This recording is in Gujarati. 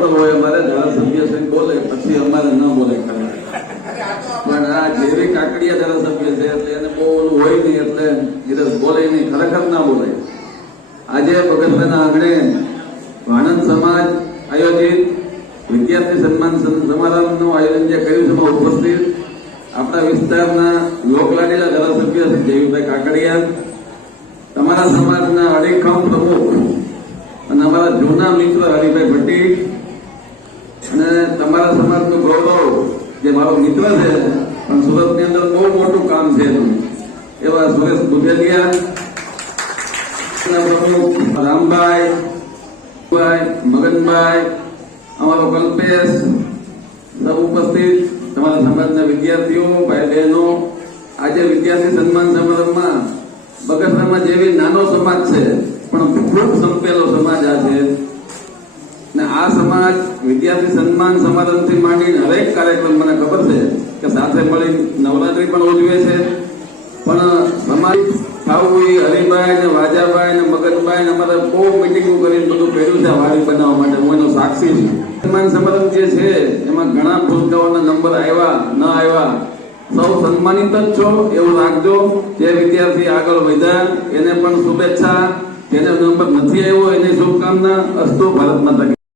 હોટલ હોય અમારે ધારાસભ્ય શ્રી બોલે પછી અમારે ન બોલે ખરે, પણ આ જેવી કાકડિયા ધારાસભ્ય છે એટલે એને બહુ હોય નહીં એટલે એ બોલે નહીં, ખરેખર ના બોલે. આજે બગસરાના આંગણે વાણંદ સમાજ આયોજિત વિદ્યાર્થી સન્માન સમારંભનું આયોજન જે કર્યું છે એમાં ઉપસ્થિત આપણા વિસ્તારના લોકલાડીલા ધારાસભ્ય શ્રી જયવીભાઈ કાકડિયા, તમારા સમાજના અડીખમ પ્રમુખ અને અમારા જૂના મિત્ર હરિભાઈ ભટ્ટી અને તમારા સમાજનું ગૌરવ જે મારો મિત્ર છે પણ સુરતની અંદર બહુ મોટું કામ છે એવા સુરેશ બુધેલિયા, પ્રમુખ રામભાઈ, મગનભાઈ, અમારો કલ્પેશ, સૌ ઉપસ્થિત તમારા સમાજના વિદ્યાર્થીઓ, ભાઈ બહેનો, આજે વિદ્યાર્થી સન્માન સમારંભમાં બગસરામાં જેવી નાનો સમાજ છે પણ ખૂબ સંપેલો સમાજ આ છે ને આ સમાજ વિદ્યાર્થી સન્માન સમારંભથી માંડીને હરેક કાર્યક્રમ મને ખબર છે કે સાથે મળી નવરાત્રી પણ ઉજવે છે, પણ સમાજ ખાવું હરિભાઈ ને વાજાભાઈ ને મગનભાઈ ને અમારે બહુ મિટિંગો કરીને બધું કર્યું છે વાડી બનાવવા માટે, હું એનો સાક્ષી છું. સન્માન સમારંભ જે છે એમાં ઘણા ભૂલકાઓના નંબર આવ્યા ન આવ્યા, સૌ સન્માનિત જ છો એવું રાખજો. જે વિદ્યાર્થી આગળ વધ્યા એને પણ શુભેચ્છા, જેને નંબર નથી આવ્યો એને શુભકામના. અસ્તુ ભારત માતા.